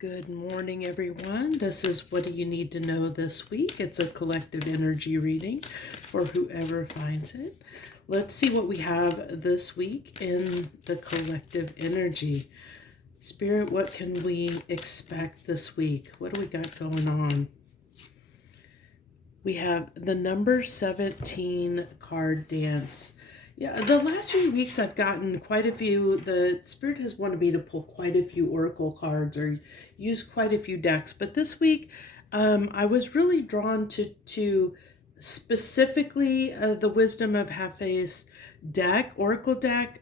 Good morning, everyone. This is What Do You Need to Know This Week? It's a collective energy reading for whoever finds it. Let's see what we have this week in the collective energy. Spirit, what can we expect this week? What do we got going on? We have the number 17 card dance. Yeah, the last few weeks I've gotten quite a few. The Spirit has wanted me to pull quite a few oracle cards or use quite a few decks. But this week, I was really drawn to specifically the Wisdom of Hafiz deck, oracle deck,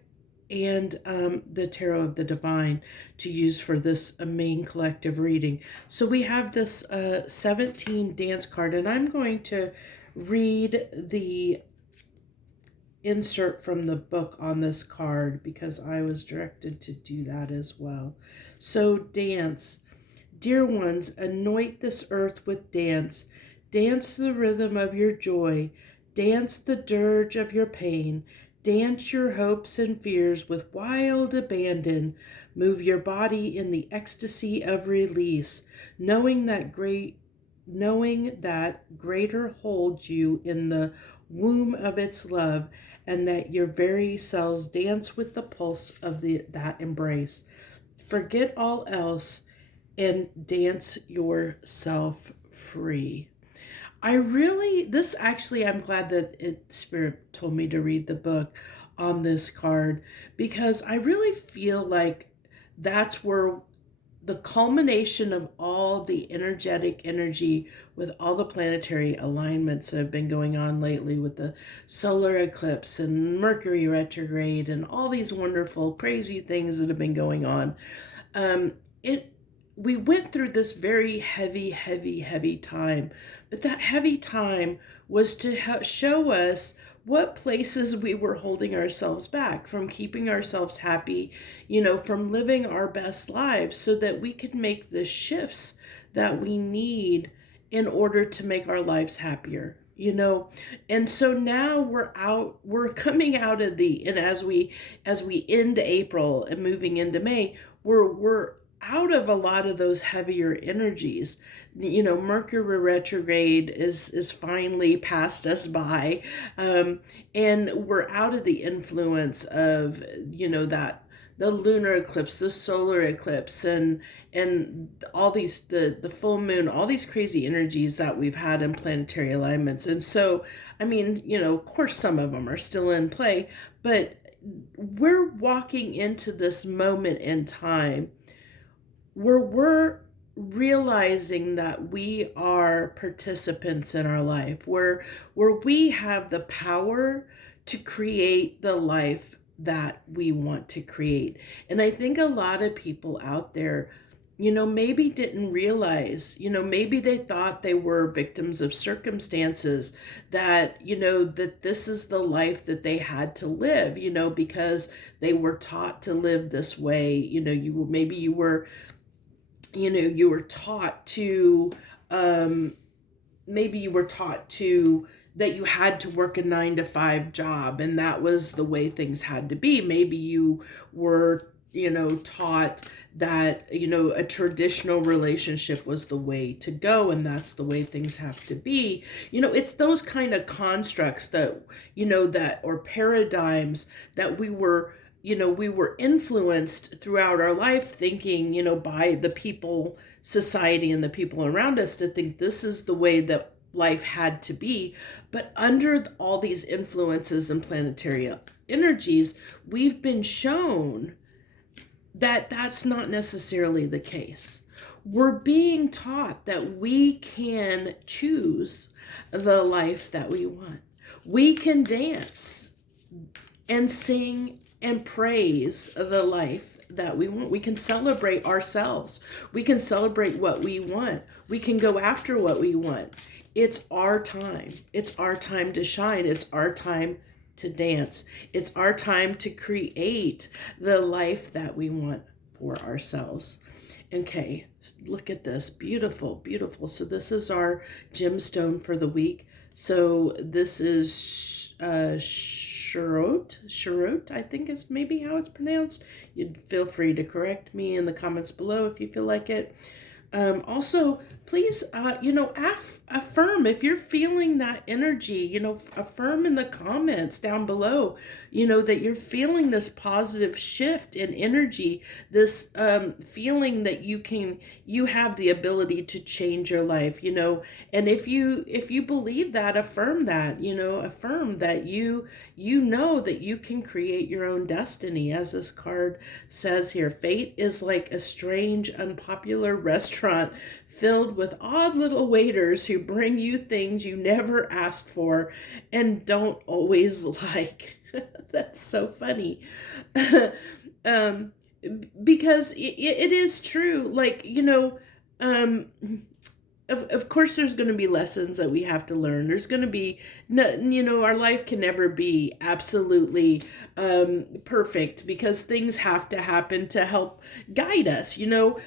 and the Tarot of the Divine to use for this main collective reading. So we have this 17 dance card, and I'm going to read the insert from the book on this card because I was directed to do that as well. So dance. Dear ones, anoint this earth with dance. Dance the rhythm of your joy. Dance the dirge of your pain. Dance your hopes and fears with wild abandon. Move your body in the ecstasy of release, knowing that greater holds you in the womb of its love, and that your very cells dance with the pulse of that embrace. Forget all else and dance yourself free. I'm glad that Spirit told me to read the book on this card, because I really feel like that's where the culmination of all the energetic energy with all the planetary alignments that have been going on lately with the solar eclipse and Mercury retrograde and all these wonderful, crazy things that have been going on. We went through this very heavy time, but that heavy time was to show us what places we were holding ourselves back from keeping ourselves happy, from living our best lives, so that we could make the shifts that we need in order to make our lives happier. And so now we're coming out of and as we end April and moving into May, we're out of a lot of those heavier energies. Mercury retrograde is finally passed us by, and we're out of the influence of that the lunar eclipse, the solar eclipse, and all these the full moon, all these crazy energies that we've had in planetary alignments. And so, of course, some of them are still in play, but we're walking into this moment in time where we're realizing that we are participants in our life, where we have the power to create the life that we want to create. And I think a lot of people out there, maybe didn't realize, maybe they thought they were victims of circumstances, that, that this is the life that they had to live, because they were taught to live this way. You were taught to, that you had to work a 9-to-5 job, and that was the way things had to be. Maybe you were, taught that, a traditional relationship was the way to go, and that's the way things have to be. It's those kind of constructs that, or paradigms that we were influenced throughout our life, thinking, by the people, society, and the people around us, to think this is the way that life had to be. But under all these influences and planetary energies, we've been shown that that's not necessarily the case. We're being taught that we can choose the life that we want. We can dance and sing and praise the life that we want. We can celebrate ourselves. We can celebrate what we want. We can go after what we want. It's our time. It's our time to shine. It's our time to dance. It's our time to create the life that we want for ourselves. Okay, look at this. Beautiful, beautiful. So this is our gemstone for the week. So this is Sharot, I think is maybe how it's pronounced. You'd feel free to correct me in the comments below if you feel like it. Also, please, affirm if you're feeling that energy, affirm in the comments down below, that you're feeling this positive shift in energy, this feeling that you have the ability to change your life, and if you believe that, affirm that, affirm that you know that you can create your own destiny. As this card says here, fate is like a strange, unpopular restaurant filled with odd little waiters who bring you things you never asked for and don't always like. That's so funny. Because it is true. Like, of course there's going to be lessons that we have to learn. There's going to be, our life can never be absolutely perfect, because things have to happen to help guide us.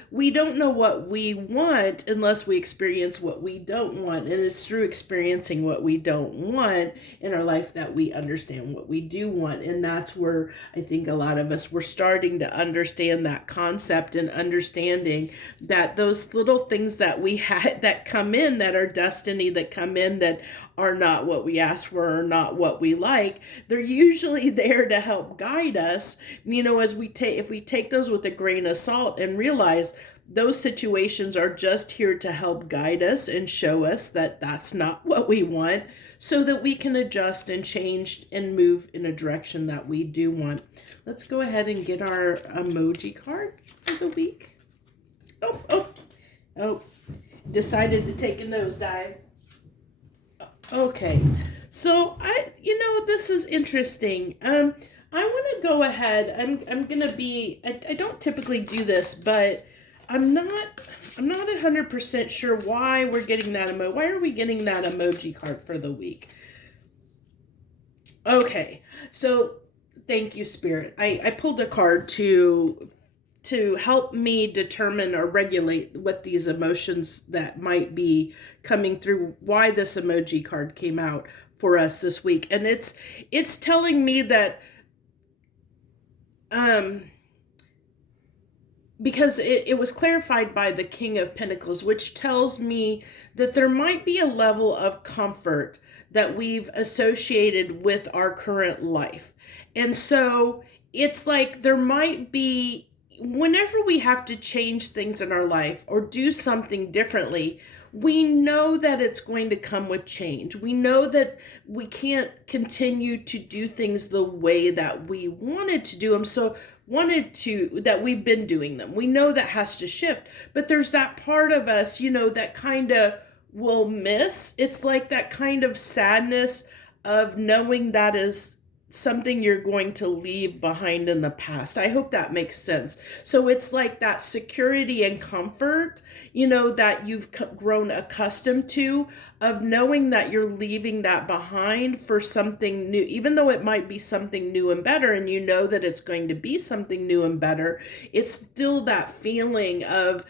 We don't know what we want unless we experience what we don't want. And it's through experiencing what we don't want in our life that we understand what we do want. And that's where I think a lot of us, we're starting to understand that concept, and understanding that those little things that we had that come in, that are destiny, that come in that are not what we asked for, or not what we like, they're usually there to help guide us, as if we take those with a grain of salt and realize those situations are just here to help guide us and show us that that's not what we want, so that we can adjust and change and move in a direction that we do want. Let's go ahead and get our emoji card for the week. Oh, decided to take a nosedive. Okay, so this is interesting. I want to go ahead. I'm gonna be. I don't typically do this, but I'm not 100% sure why we're getting that emoji. Why are we getting that emoji card for the week? Okay, so thank you, Spirit. I pulled a card to help me determine or regulate what these emotions that might be coming through, why this emoji card came out for us this week. And it's telling me that because it was clarified by the King of Pentacles, which tells me that there might be a level of comfort that we've associated with our current life. And so it's like there might be, whenever we have to change things in our life or do something differently, we know that it's going to come with change. We know that we can't continue to do things the way that we wanted to do them. That we've been doing them. We know that has to shift, but there's that part of us, that kind of will miss. It's like that kind of sadness of knowing that is something you're going to leave behind in the past. I hope that makes sense. So it's like that security and comfort, that you've grown accustomed to, of knowing that you're leaving that behind for something new, even though it might be something new and better, and that it's going to be something new and better. It's still that feeling of,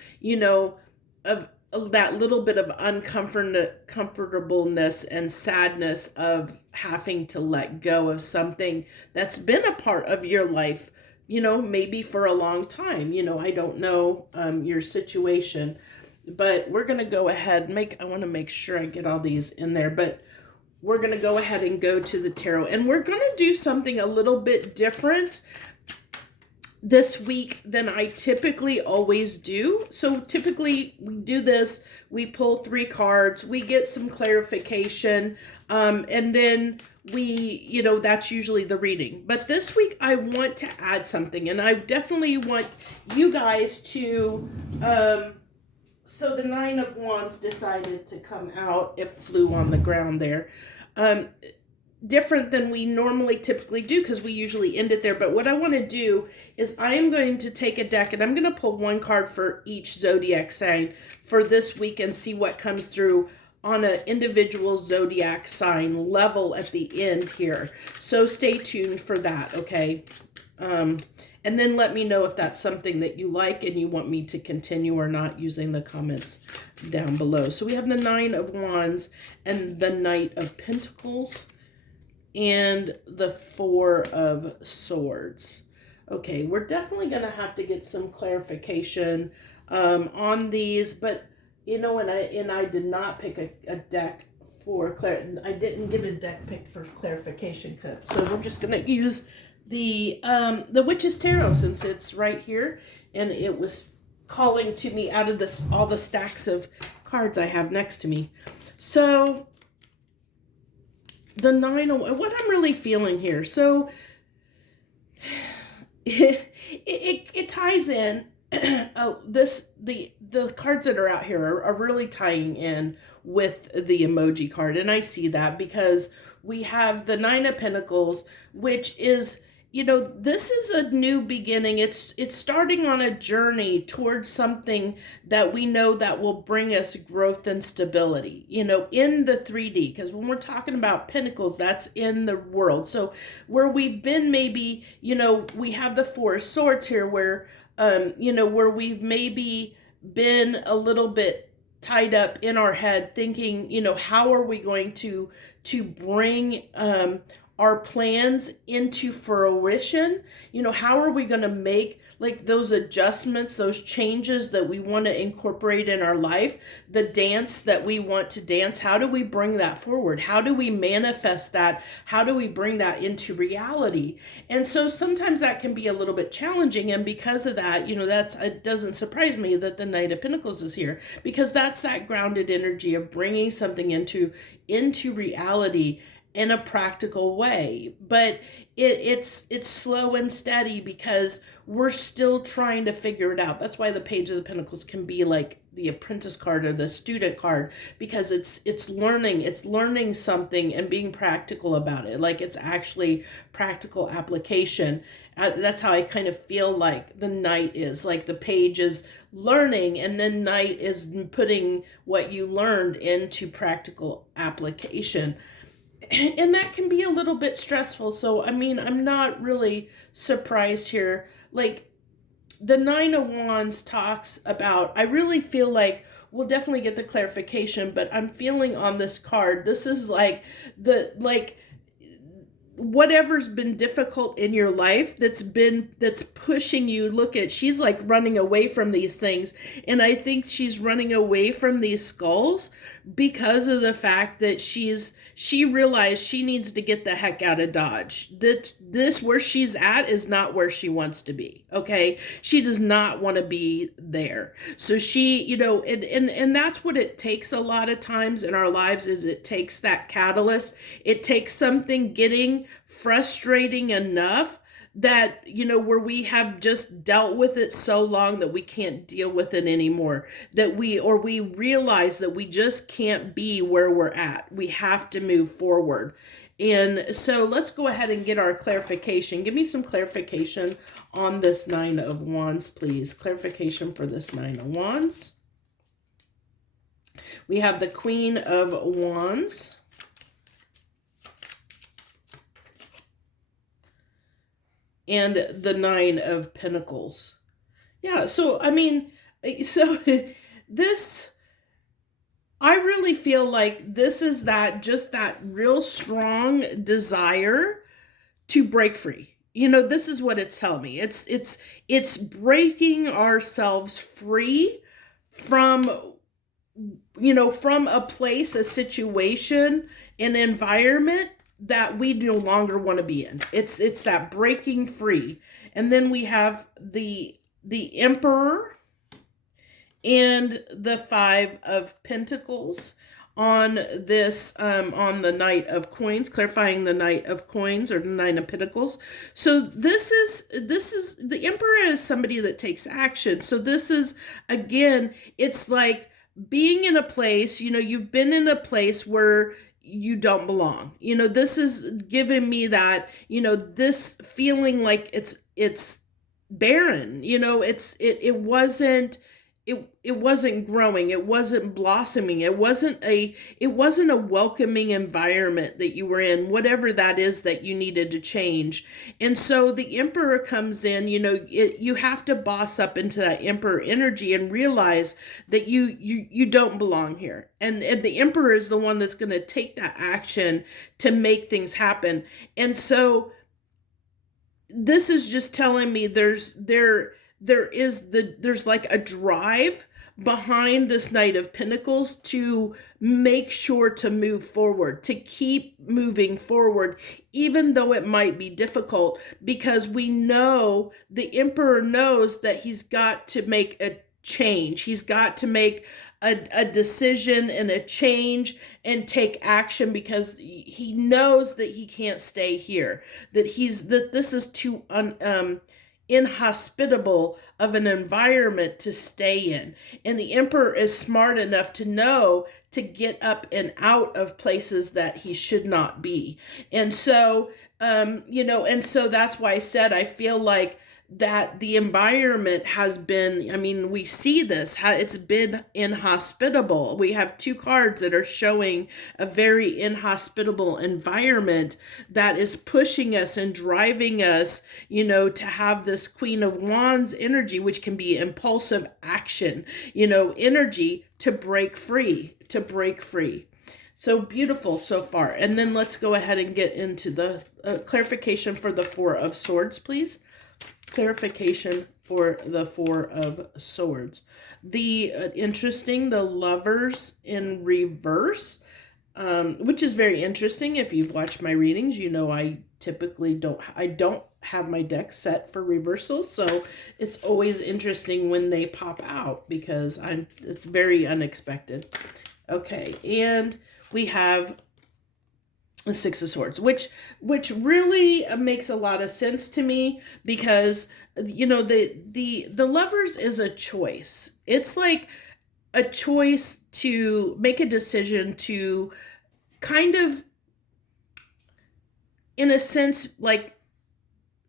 of that little bit of uncomfortableness and sadness of having to let go of something that's been a part of your life, maybe for a long time. I don't know your situation, but we're going to go ahead I want to make sure I get all these in there, but we're going to go ahead and go to the tarot, and we're going to do something a little bit different this week than I typically always do. So typically we do this, we pull 3 cards, we get some clarification, and then we, that's usually the reading. But this week I want to add something, and I definitely want you guys to, so the 9 of Wands decided to come out. It flew on the ground there. Different than we normally typically do, because we usually end it there. But what I want to do is I am going to take a deck, and I'm going to pull 1 card for each zodiac sign for this week and see what comes through on an individual zodiac sign level at the end here. So stay tuned for that, okay? And then let me know if that's something that you like and you want me to continue or not, using the comments down below. So we have the 9 of Wands and the Knight of Pentacles. and the Four of Swords. Okay, we're definitely going to have to get some clarification on these, but and I did not pick a deck for I didn't get a deck picked for clarification cup, so we're just going to use the Witch's Tarot since it's right here, and it was calling to me out of this all the stacks of cards I have next to me. So the what I'm really feeling here. So it ties in. The cards that are out here are really tying in with the emoji card, and I see that because we have the Nine of Pentacles, which is, this is a new beginning. It's starting on a journey towards something that we know that will bring us growth and stability, in the 3D. Because when we're talking about pentacles, that's in the world. So where we've been, maybe, we have the Four of Swords here where, where we've maybe been a little bit tied up in our head thinking, how are we going to bring, our plans into fruition? How are we going to make like those adjustments, those changes that we want to incorporate in our life, the dance that we want to dance? How do we bring that forward? How do we manifest that? How do we bring that into reality? And so sometimes that can be a little bit challenging. And because of that, it doesn't surprise me that the Knight of Pentacles is here, because that's that grounded energy of bringing something into reality in a practical way. But it's slow and steady because we're still trying to figure it out. That's why the Page of the Pentacles can be like the apprentice card or the student card, because it's learning something and being practical about it. Like it's actually practical application. That's how I kind of feel like the Knight is. Like the Page is learning, and then Knight is putting what you learned into practical application. And that can be a little bit stressful. So, I'm not really surprised here. Like the Nine of Wands talks about, I really feel like we'll definitely get the clarification, but I'm feeling on this card, this is like whatever's been difficult in your life that's pushing you. Look at, she's like running away from these things, and I think she's running away from these skulls because of the fact that she realized she needs to get the heck out of Dodge. This where she's at is not where she wants to be. Okay, she does not want to be there. So she, and that's what it takes a lot of times in our lives, is it takes that catalyst. It takes something getting frustrating enough that, where we have just dealt with it so long that we can't deal with it anymore, that we realize that we just can't be where we're at. We have to move forward. And so let's go ahead and get our clarification. Give me some clarification on this Nine of Wands, please. Clarification for this Nine of Wands. We have the Queen of Wands. And the Nine of Pentacles. Yeah, so this, I really feel like this is that real strong desire to break free. This is what it's telling me. It's breaking ourselves free from, from a place, a situation, an environment that we no longer want to be in. It's that breaking free. And then we have the Emperor and the Five of Pentacles on this, on the Knight of Coins, clarifying the Knight of Coins or the Nine of Pentacles. So this is the Emperor is somebody that takes action. So this is, again, it's like being in a place, you've been in a place where you don't belong. This is giving me that, this feeling like it's barren. It wasn't it wasn't growing, it wasn't blossoming, it wasn't a welcoming environment that you were in, whatever that is that you needed to change. And so the emperor comes in, you have to boss up into that emperor energy and realize that you don't belong here. And the emperor is the one that's going to take that action to make things happen. And so this is just telling me there's like a drive behind this Knight of Pentacles to make sure to move forward, to keep moving forward, even though it might be difficult, because we know the Emperor knows that he's got to make a change. He's got to make a decision and a change and take action, because he knows that he can't stay here, that this is too inhospitable of an environment to stay in. And the emperor is smart enough to know to get up and out of places that he should not be. And so, and so that's why I said I feel like that the environment has been, we see this, it's been inhospitable. We have two cards that are showing a very inhospitable environment that is pushing us and driving us, to have this Queen of Wands energy, which can be impulsive action, energy to break free. So beautiful so far. And then let's go ahead and get into the clarification for the Four of Swords, please. Clarification for the Four of Swords. The the Lovers in reverse, which is very interesting. If you've watched my readings, I typically don't have my deck set for reversals, so it's always interesting when they pop out because it's very unexpected. Okay, and we have the Six of Swords, which really makes a lot of sense to me, because the Lovers is a choice. It's like a choice to make a decision to kind of, in a sense, like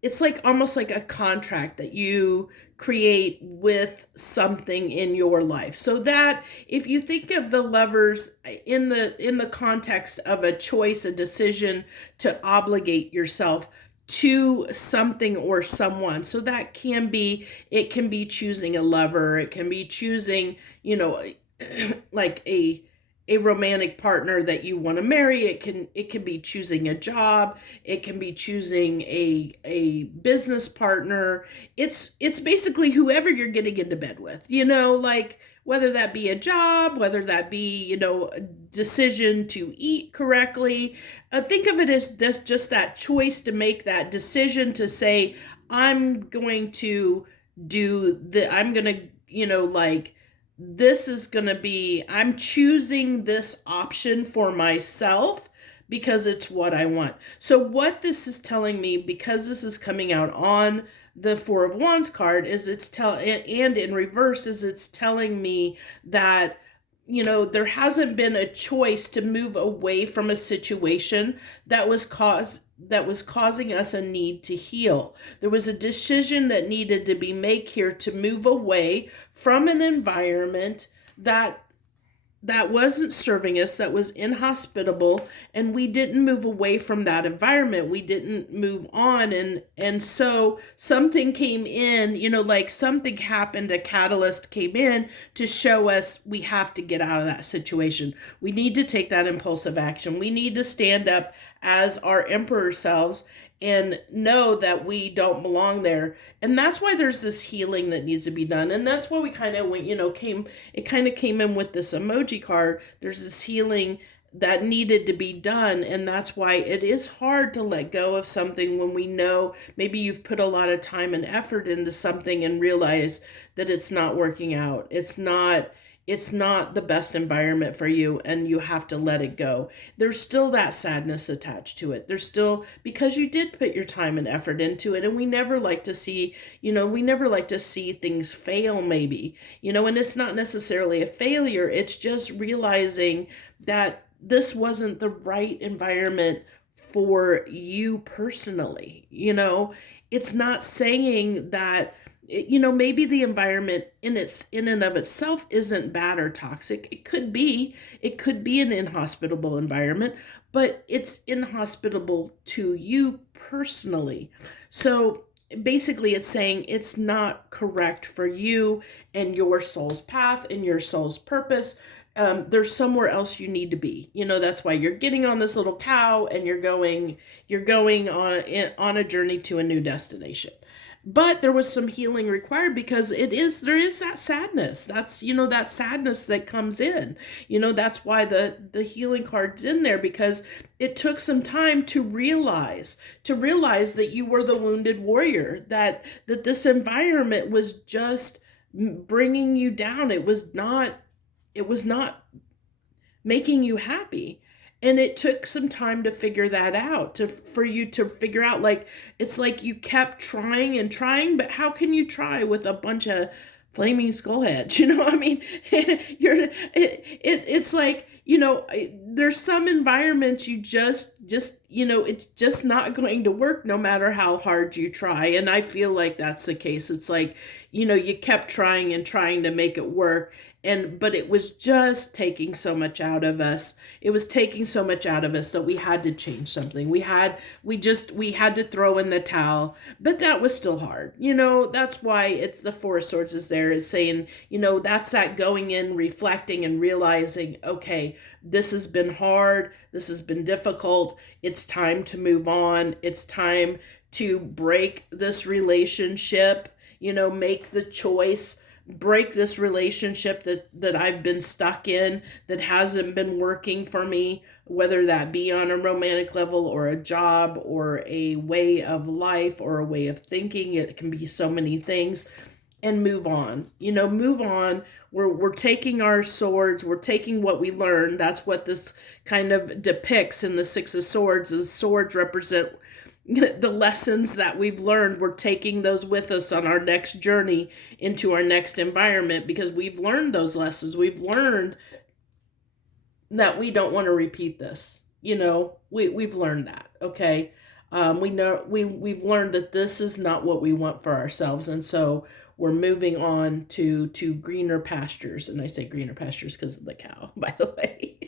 it's like almost like a contract that you create with something in your life. So that if you think of the Lovers in the context of a choice, a decision to obligate yourself to something or someone. So that can be choosing a lover, it can be choosing, like a romantic partner that you want to marry. It can be choosing a job. It can be choosing a business partner. It's basically whoever you're getting into bed with, like whether that be a job, whether that be, a decision to eat correctly. Think of it as just that choice to make that decision to say, I'm going to this is going to be, I'm choosing this option for myself because it's what I want. So what this is telling me, because this is coming out on the Four of Wands card, is and in reverse, is it's telling me that there hasn't been a choice to move away from a situation that was causing us a need to heal. There was a decision that needed to be made here to move away from an environment that wasn't serving us, that was inhospitable, and we didn't move away from that environment. We didn't move on, and so something came in, like something happened, a catalyst came in to show us we have to get out of that situation. We need to take that impulsive action. We need to stand up as our emperor selves and know that we don't belong there. And that's why there's this healing that needs to be done. And that's why we kind of went, it kind of came in with this emoji card. There's this healing that needed to be done. And that's why it is hard to let go of something when we know maybe you've put a lot of time and effort into something and realize that it's not working out. It's not the best environment for you, and you have to let it go. There's still that sadness attached to it. There's still, because you did put your time and effort into it, and we never like to see, things fail maybe, and it's not necessarily a failure. It's just realizing that this wasn't the right environment for you personally. It's not saying that maybe the environment in and of itself isn't bad or toxic. It could be an inhospitable environment, but it's inhospitable to you personally. So basically it's saying it's not correct for you and your soul's path and your soul's purpose. There's somewhere else you need to be. That's why you're getting on this little cow and you're going on a journey to a new destination. But there was some healing required because there is that sadness. That's, that sadness that comes in. That's why the healing card's in there, because it took some time to realize that you were the wounded warrior, that this environment was just bringing you down. It was not making you happy. And it took some time to figure that out, for you to figure out, like, it's like you kept trying and trying, but how can you try with a bunch of flaming skull heads? I mean, it's like, there's some environments you just, it's just not going to work no matter how hard you try. And I feel like that's the case. It's like, you kept trying and trying to make it work. But it was just taking so much out of us. It was taking so much out of us that we had to change something. We had to throw in the towel, but that was still hard. That's why it's the Four of Swords is there. It's saying, that's that going in, reflecting and realizing, okay, this has been hard. This has been difficult. It's time to move on. It's time to break this relationship, make the choice, break this relationship that I've been stuck in, that hasn't been working for me, whether that be on a romantic level or a job or a way of life or a way of thinking. It can be so many things. And move on. Move on. We're taking our swords. We're taking what we learned. That's what this kind of depicts in the Six of Swords. The swords represent the lessons that we've learned. We're taking those with us on our next journey into our next environment, because we've learned those lessons. We've learned that we don't want to repeat this. We've learned that. Okay. We know we've learned that this is not what we want for ourselves. And so we're moving on to greener pastures. And I say greener pastures because of the cow, by the way.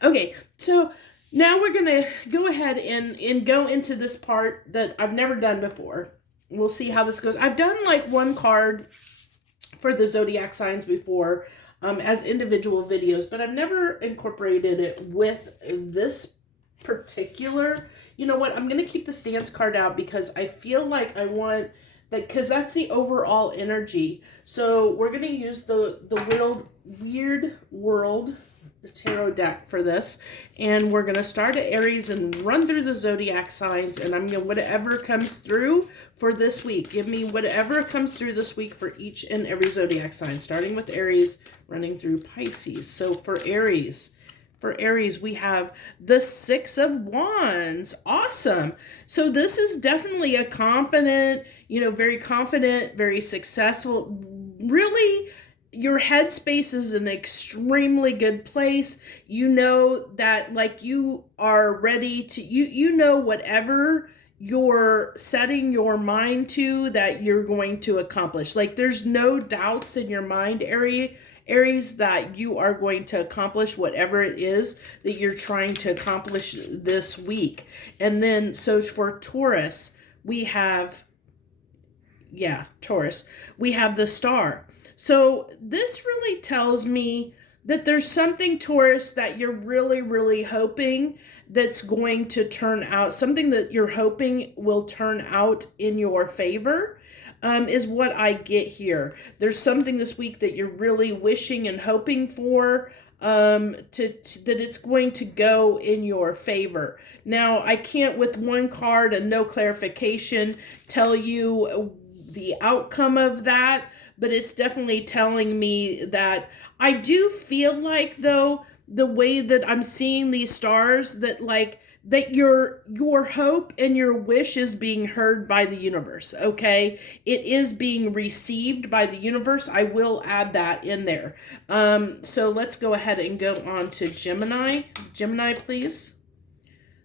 Okay. So now we're going to go ahead and go into this part that I've never done before. We'll see how this goes. I've done like one card for the zodiac signs before as individual videos, but I've never incorporated it with this particular. You know what? I'm going to keep the stance card out because I feel like I want that, because that's the overall energy. So we're going to use the Weird World tarot deck for this, and we're going to start at Aries and run through the zodiac signs, and I'm going to, whatever comes through for this week, give me whatever comes through this week for each and every zodiac sign, starting with Aries, running through Pisces. So for Aries, we have the Six of Wands. Awesome. So this is definitely a confident, very confident, very successful, really. Your headspace is an extremely good place. That, like, you are ready to, whatever you're setting your mind to, that you're going to accomplish. Like, there's no doubts in your mind, Aries, that you are going to accomplish whatever it is that you're trying to accomplish this week. And then, so for Taurus, we have the Star. So this really tells me that there's something, Taurus, that you're really, really hoping that's going to turn out, something that you're hoping will turn out in your favor, is what I get here. There's something this week that you're really wishing and hoping for, that it's going to go in your favor. Now, I can't, with one card and no clarification, tell you the outcome of that, but it's definitely telling me that I do feel like, though, the way that I'm seeing these stars, that your hope and your wish is being heard by the universe, okay? It is being received by the universe. I will add that in there. So let's go ahead and go on to Gemini. Gemini, please.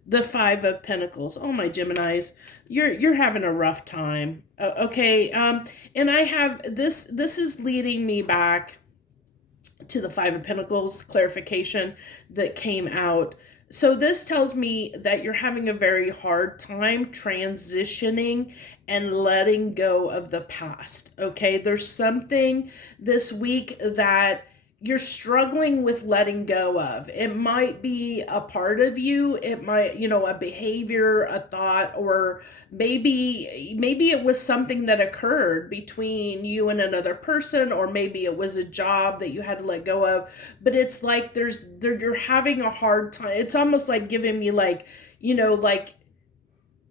The Five of Pentacles. Oh, my Geminis, you're having a rough time. Okay. And I have this is leading me back to the Five of Pentacles clarification that came out. So this tells me that you're having a very hard time transitioning and letting go of the past. Okay, there's something this week that you're struggling with letting go of. It might be a part of you, it might, a behavior, a thought, or maybe it was something that occurred between you and another person, or maybe it was a job that you had to let go of. But it's like you're having a hard time. It's almost like giving me like, like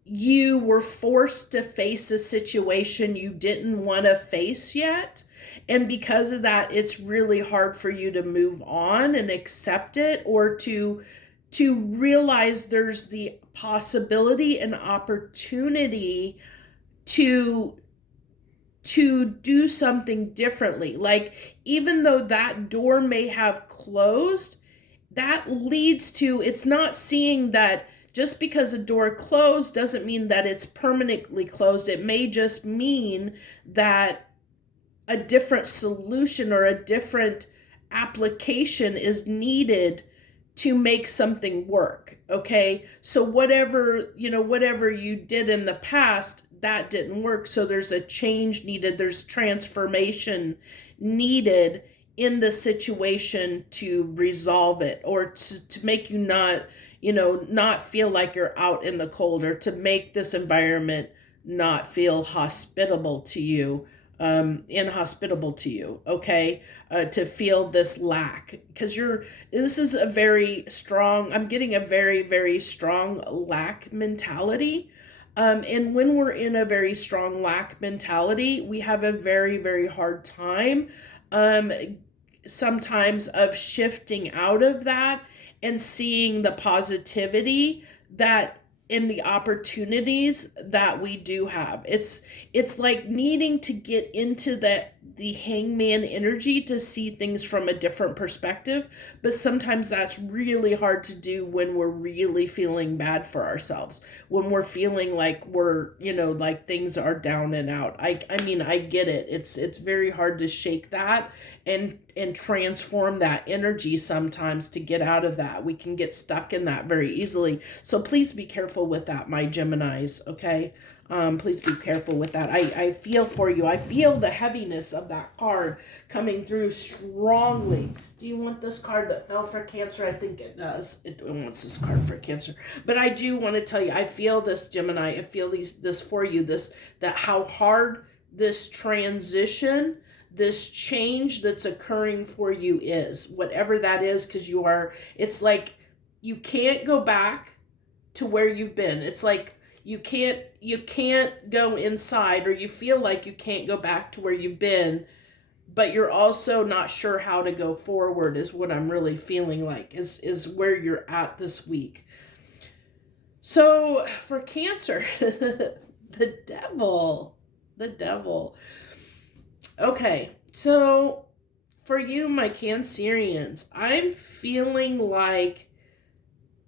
you were forced to face a situation you didn't want to face yet. And because of that, it's really hard for you to move on and accept it, or to realize there's the possibility and opportunity to do something differently. Like, even though that door may have closed, that leads to, it's not seeing that just because a door closed doesn't mean that it's permanently closed. It may just mean that a different solution or a different application is needed to make something work. Okay. So whatever you did in the past, that didn't work. So there's a change needed. There's transformation needed in the situation to resolve it, or to make you not feel like you're out in the cold, or to make this environment not feel hospitable to you. Inhospitable to you, okay, to feel this lack, because this is a very strong, I'm getting a very, very strong lack mentality. And when we're in a very strong lack mentality, we have a very, very hard time, sometimes, of shifting out of that and seeing the positivity that in the opportunities that we do have. It's like needing to get into the hangman energy to see things from a different perspective, but sometimes that's really hard to do when we're really feeling bad for ourselves, when we're feeling like we're, like things are down and out. I mean, I get it. It's very hard to shake that and transform that energy sometimes to get out of that. We can get stuck in that very easily. So please be careful with that, my Geminis, okay? Please be careful with that. I feel for you. I feel the heaviness of that card coming through strongly. Do you want this card that fell for Cancer? I think it does. It wants this card for Cancer. But I do want to tell you, I feel this, Gemini. I feel this for you, that how hard this transition, this change that's occurring for you is, whatever that is, because it's like you can't go back to where you've been. It's like you can't go inside, or you feel like you can't go back to where you've been, but you're also not sure how to go forward, is what I'm really feeling like, is where you're at this week. So for Cancer, the devil. Okay, so for you, my Cancerians, I'm feeling like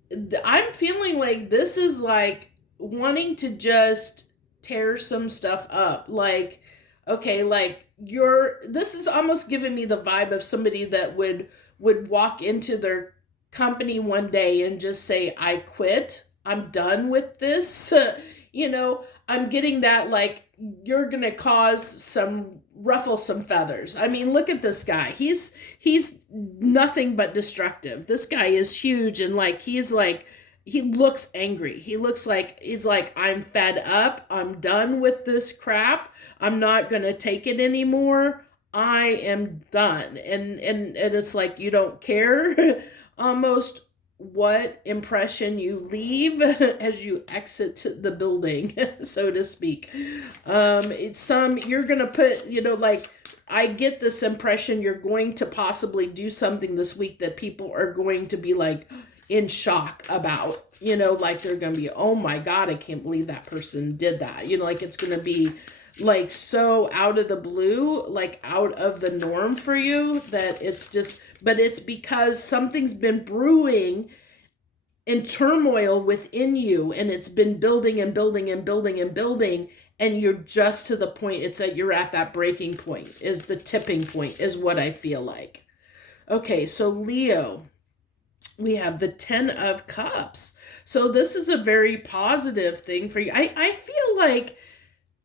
this is like wanting to just tear some stuff up. Like, okay, like this is almost giving me the vibe of somebody that would walk into their company one day and just say, I quit. I'm done with this. I'm getting that, like, you're going to ruffle some feathers. I mean, look at this guy. He's nothing but destructive. This guy is huge, and he looks angry. He's like, I'm fed up. I'm done with this crap. I'm not going to take it anymore. I am done. And it's like, you don't care almost what impression you leave as you exit the building, so to speak. You're going to put, I get this impression you're going to possibly do something this week that people are going to be like in shock about, like they're going to be, oh my God, I can't believe that person did that. Like it's going to be like so out of the blue, like out of the norm for you, that it's just, but it's because something's been brewing in turmoil within you, and it's been building and building and building and building, and you're just to the point, it's that you're at that breaking point, is the tipping point, is what I feel like. Okay, so Leo, we have the 10 of Cups. So this is a very positive thing for you. I feel like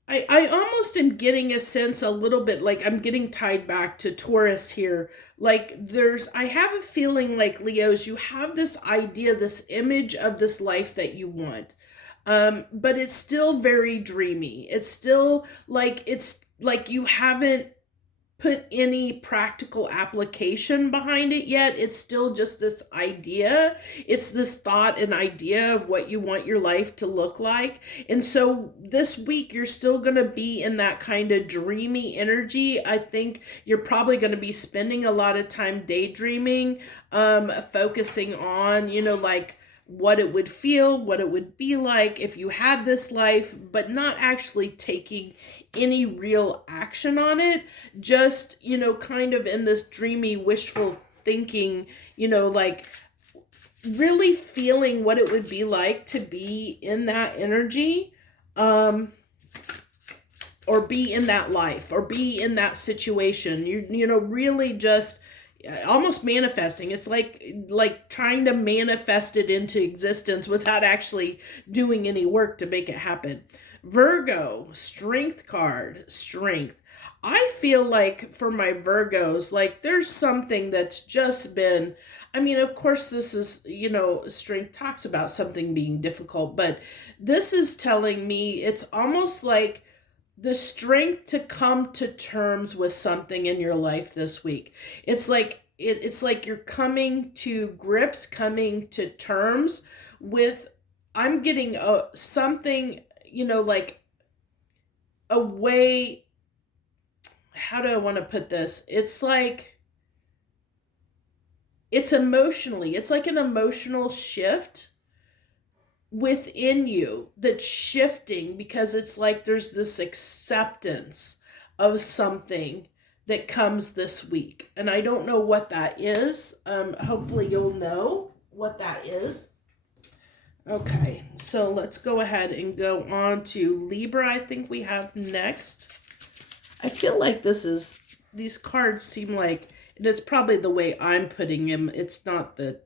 I almost am getting a sense a little bit like I'm getting tied back to Taurus here. Like I have a feeling like Leos, you have this idea, this image of this life that you want. But it's still very dreamy. It's like you haven't put any practical application behind it yet. It's still just this idea. It's this thought and idea of what you want your life to look like. And so this week, you're still going to be in that kind of dreamy energy. I think you're probably going to be spending a lot of time daydreaming, focusing on, like what it would feel, what it would be like if you had this life, but not actually taking any real action on it. Just, kind of in this dreamy, wishful thinking, like really feeling what it would be like to be in that energy, or be in that life, or be in that situation. Really just almost manifesting. It's like trying to manifest it into existence without actually doing any work to make it happen. Virgo, Strength card, Strength. I feel like for my Virgos, like there's something that's just been, of course this is, Strength talks about something being difficult, but this is telling me it's almost like the strength to come to terms with something in your life this week. It's like you're coming to grips, coming to terms with, I'm getting something, like a way, how do I want to put this? It's like, it's like an emotional shift within you that's shifting, because it's like there's this acceptance of something that comes this week. And I don't know what that is. Hopefully you'll know what that is. Okay, so let's go ahead and go on to Libra. I think we have next. I feel like these cards seem like, and it's probably the way I'm putting them. It's not the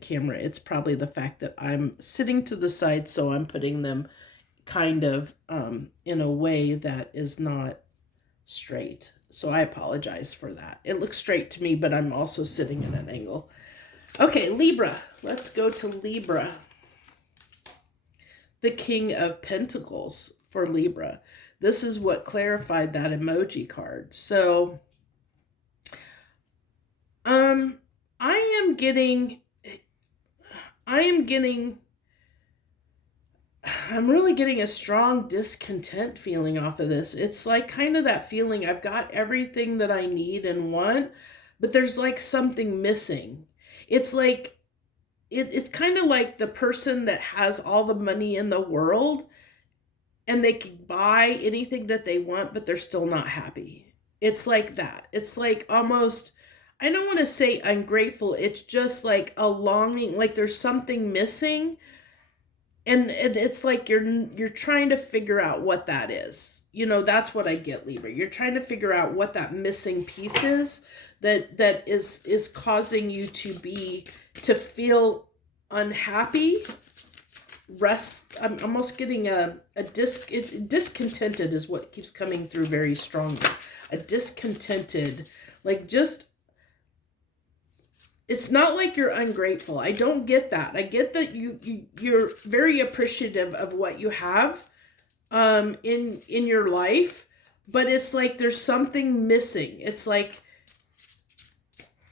camera. It's probably the fact that I'm sitting to the side, so I'm putting them kind of in a way that is not straight. So I apologize for that. It looks straight to me, but I'm also sitting in an angle. Okay, Libra. Let's go to Libra. The King of Pentacles for Libra. This is what clarified that emoji card. So, I'm really getting a strong discontent feeling off of this. It's like kind of that feeling, I've got everything that I need and want, but there's like something missing. It's like, it's kind of like the person that has all the money in the world and they can buy anything that they want, but they're still not happy. It's like that. It's like almost, I don't want to say ungrateful. It's just like a longing, like there's something missing. And it's like you're trying to figure out what that is. That's what I get, Libra. You're trying to figure out what that missing piece is that is causing you to feel unhappy. I'm almost getting discontented is what keeps coming through very strongly. A discontented, like just, it's not like you're ungrateful. I don't get that. I get that you're very appreciative of what you have in your life, but it's like there's something missing. It's like,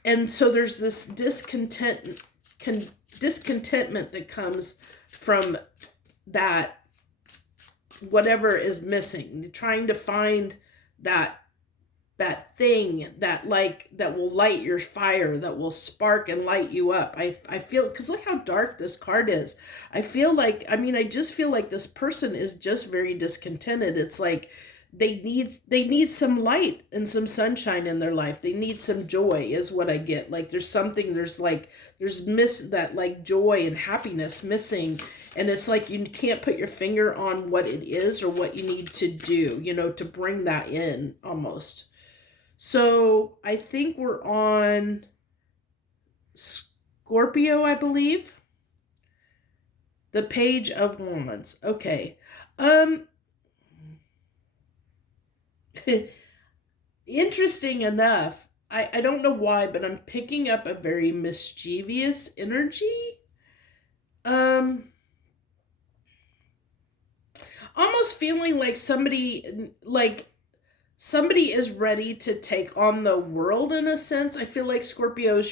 and so there's this discontentment that comes from that, whatever is missing, trying to find that thing that will light your fire, that will spark and light you up. I feel, because look how dark this card is. I feel like, I just feel like this person is just very discontented. It's like they need some light and some sunshine in their life. They need some joy is what I get. Like there's something, there's miss that like joy and happiness missing, and it's like you can't put your finger on what it is or what you need to do, to bring that in almost. So I think we're on Scorpio, I believe. The Page of Wands. Okay. Interesting enough, I don't know why, but I'm picking up a very mischievous energy. Almost feeling like somebody is ready to take on the world in a sense. I feel like Scorpios,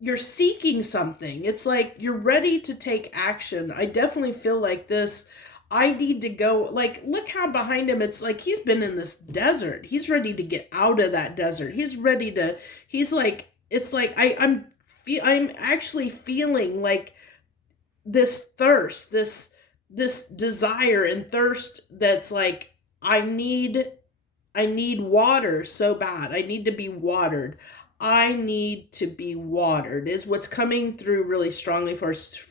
you're seeking something. It's like you're ready to take action. I definitely feel like this. I need to go. Like, look how behind him, it's like he's been in this desert. He's ready to get out of that desert. He's like, it's like I'm actually feeling like this thirst, this desire and thirst that's like, I need water so bad. I need to be watered. I need to be watered is what's coming through really strongly for us.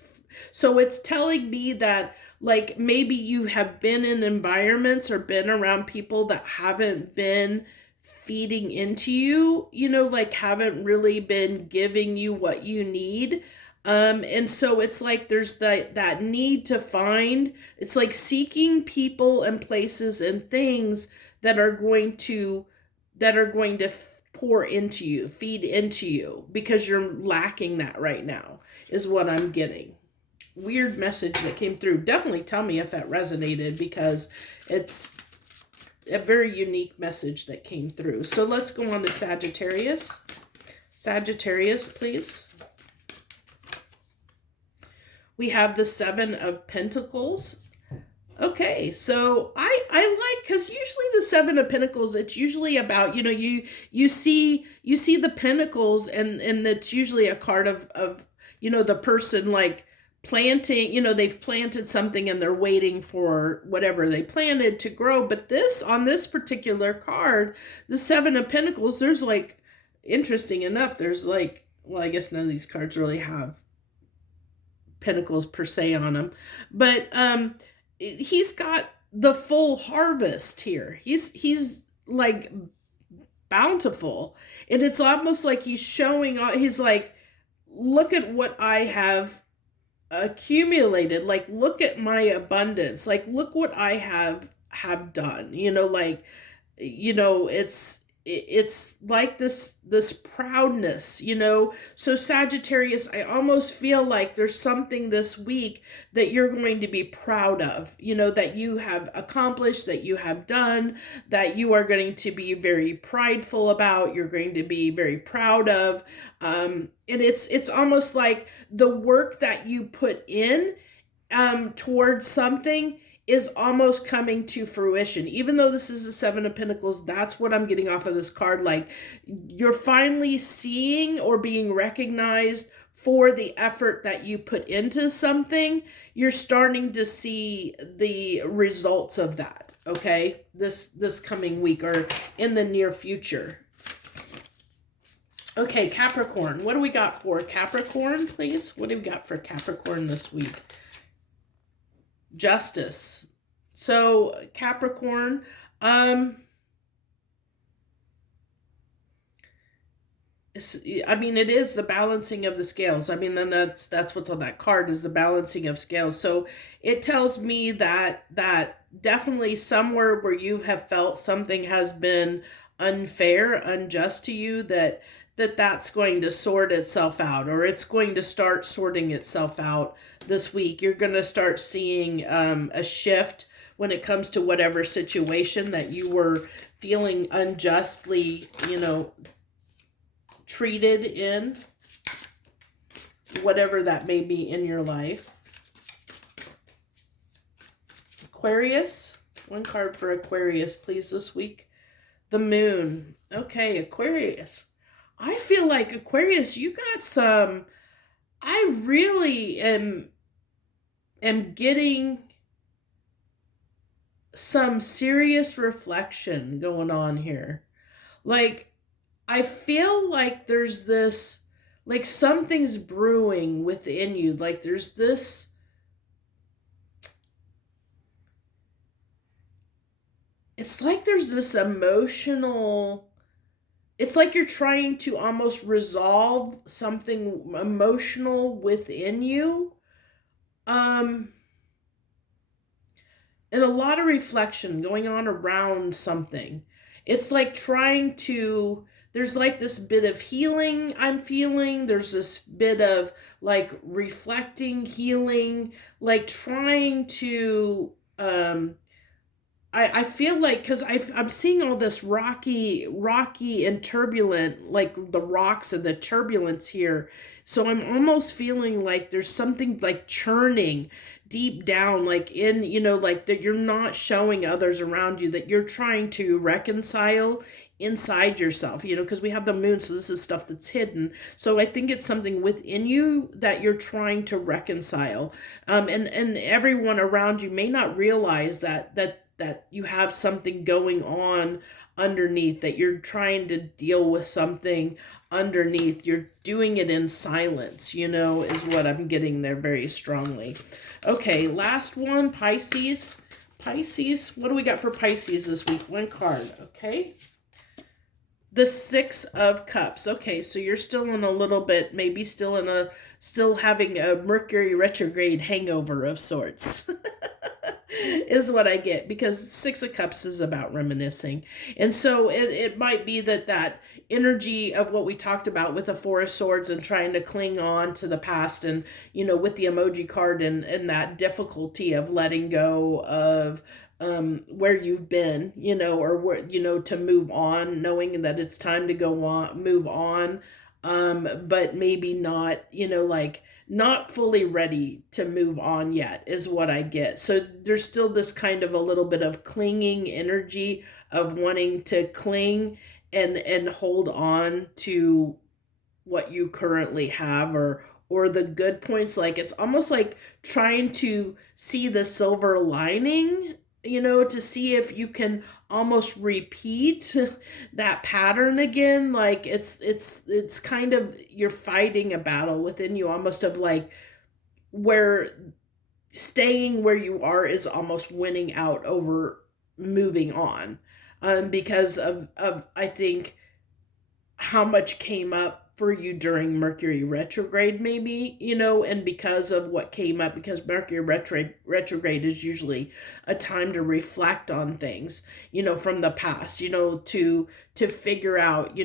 So it's telling me that like maybe you have been in environments or been around people that haven't been feeding into you, like haven't really been giving you what you need. And so it's like there's that need to find, it's like seeking people and places and things that are going to pour into you, feed into you, because you're lacking that right now, is what I'm getting. Weird message that came through. Definitely tell me if that resonated, because it's a very unique message that came through. So let's go on to Sagittarius. Sagittarius, please. We have the Seven of Pentacles. Okay, so I like, because usually the Seven of Pentacles, it's usually about, you see the pentacles, and that's usually a card of the person like planting, they've planted something and they're waiting for whatever they planted to grow. But on this particular card, the Seven of Pentacles, there's like, interesting enough, there's like, well, I guess none of these cards really have pentacles per se on them, but he's got the full harvest here. He's like bountiful, and it's almost like he's showing, he's like, look at what I have accumulated, like look at my abundance, like look what I have done, it's like this proudness, So Sagittarius, I almost feel like there's something this week that you're going to be proud of, that you have accomplished, that you have done, that you are going to be very prideful about, you're going to be very proud of. And it's almost like the work that you put in towards something is almost coming to fruition. Even though this is a Seven of Pentacles, that's what I'm getting off of this card. Like, you're finally seeing or being recognized for the effort that you put into something. You're starting to see the results of that, okay? This coming week or in the near future. Okay, Capricorn. What do we got for Capricorn, please? What do we got for Capricorn this week? Justice. So Capricorn, it is the balancing of the scales. Then that's what's on that card, is the balancing of scales. So it tells me that definitely somewhere where you have felt something has been unfair, unjust to you, that's going to sort itself out, or it's going to start sorting itself out this week. You're going to start seeing a shift when it comes to whatever situation that you were feeling unjustly, treated in, whatever that may be in your life. Aquarius, one card for Aquarius, please, this week. The Moon. Okay, Aquarius. I feel like Aquarius, you got some, I really am getting some serious reflection going on here. Like, I feel like there's this, like something's brewing within you. Like there's this, it's like there's this emotional, it's like you're trying to almost resolve something emotional within you. Um, and a lot of reflection going on around something. It's like trying to, there's like this bit of healing I'm feeling. There's this bit of like reflecting, healing, like trying to, I feel like, because I'm seeing all this rocky and turbulent, like the rocks and the turbulence here. So I'm almost feeling like there's something like churning deep down, like in, like that you're not showing others around you, that you're trying to reconcile inside yourself, because we have the moon. So this is stuff that's hidden. So I think it's something within you that you're trying to reconcile. And everyone around you may not realize that you have something going on underneath, that you're trying to deal with something underneath. You're doing it in silence, is what I'm getting there very strongly. Okay, last one, Pisces. Pisces, what do we got for Pisces this week? One card, okay? The Six of Cups. Okay, so you're still in a little bit, maybe still having a Mercury retrograde hangover of sorts. Is what I get, because Six of Cups is about reminiscing. And so it might be that energy of what we talked about with the Four of Swords and trying to cling on to the past, and, with the emoji card, and that difficulty of letting go of where you've been, or where, to move on, knowing that it's time to go on, move on. But maybe not, like not fully ready to move on yet, is what I get. So there's still this kind of a little bit of clinging energy of wanting to cling and hold on to what you currently have, or the good points. Like it's almost like trying to see the silver lining, to see if you can almost repeat that pattern again. Like it's kind of, you're fighting a battle within you, almost of like where staying where you are is almost winning out over moving on, because of I think how much came up for you during Mercury retrograde, maybe, and because of what came up, because Mercury retrograde is usually a time to reflect on things, from the past, to figure out,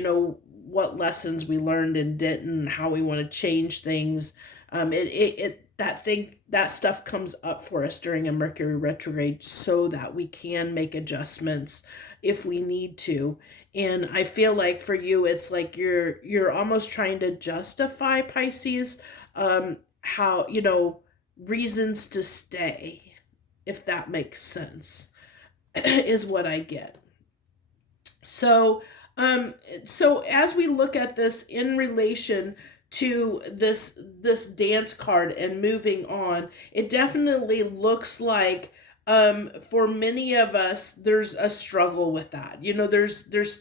what lessons we learned and didn't, and how we want to change things. That stuff comes up for us during a Mercury retrograde, so that we can make adjustments if we need to. And I feel like for you, it's like you're almost trying to justify, Pisces, how, reasons to stay, if that makes sense, is what I get. So so as we look at this in relation to this dance card and moving on, it definitely looks like, for many of us, there's a struggle with that. There's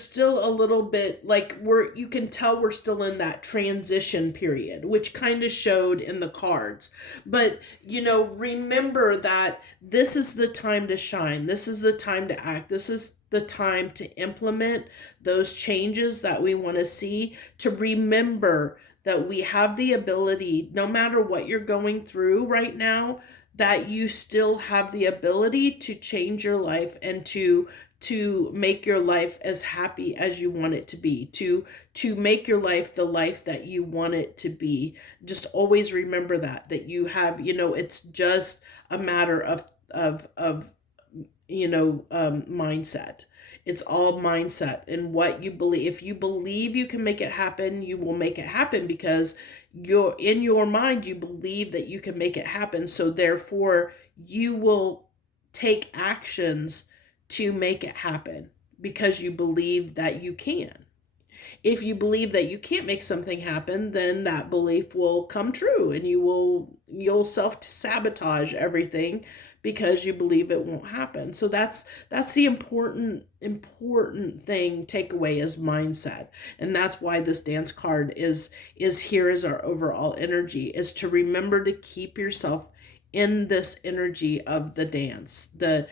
still a little bit, like, you can tell we're still in that transition period, which kind of showed in the cards. But remember that this is the time to shine, this is the time to act, this is the time to implement those changes that we want to see, to remember that we have the ability, no matter what you're going through right now, that you still have the ability to change your life, and to make your life as happy as you want it to be, to make your life the life that you want it to be. Just always remember that you have, it's just a matter of mindset. It's all mindset and what you believe. If you believe you can make it happen, you will make it happen, because you're in your mind, you believe that you can make it happen. So therefore you will take actions to make it happen, because you believe that you can. If you believe that you can't make something happen, then that belief will come true, and you'll self-sabotage everything because you believe it won't happen. So that's the important thing takeaway is mindset. And that's why this dance card is here as our overall energy, is to remember to keep yourself in this energy of the dance, that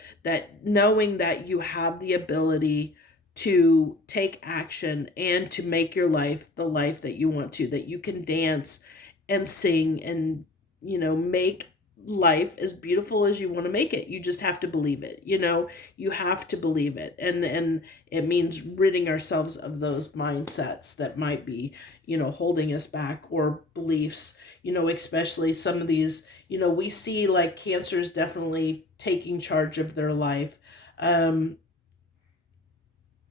knowing that you have the ability to take action and to make your life the life that you want to, that you can dance and sing and, make life as beautiful as you want to make it. You just have to believe it. You have to believe it. And it means ridding ourselves of those mindsets that might be, holding us back, or beliefs, especially some of these, we see like cancers definitely taking charge of their life.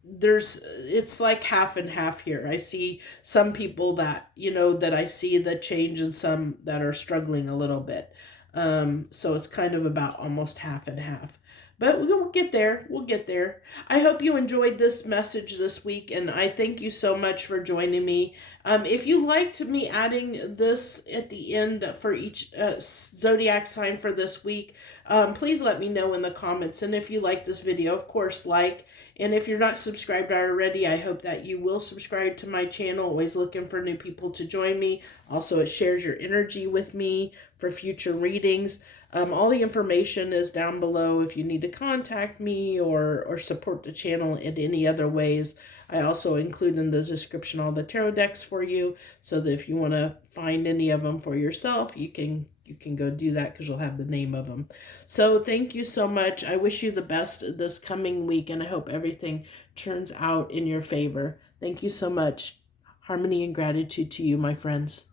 It's like half and half here. I see some people that, that I see the change, and some that are struggling a little bit. So it's kind of about almost half and half. But we'll get there. We'll get there. I hope you enjoyed this message this week, and I thank you so much for joining me. If you liked me adding this at the end for each zodiac sign for this week, please let me know in the comments. And if you like this video, of course, like. And if you're not subscribed already, I hope that you will subscribe to my channel. Always looking for new people to join me. Also, it shares your energy with me for future readings. All the information is down below if you need to contact me or support the channel in any other ways. I also include in the description all the tarot decks for you, so that if you want to find any of them for yourself, you can go do that, because you'll have the name of them. So thank you so much. I wish you the best this coming week, and I hope everything turns out in your favor. Thank you so much. Harmony and gratitude to you, my friends.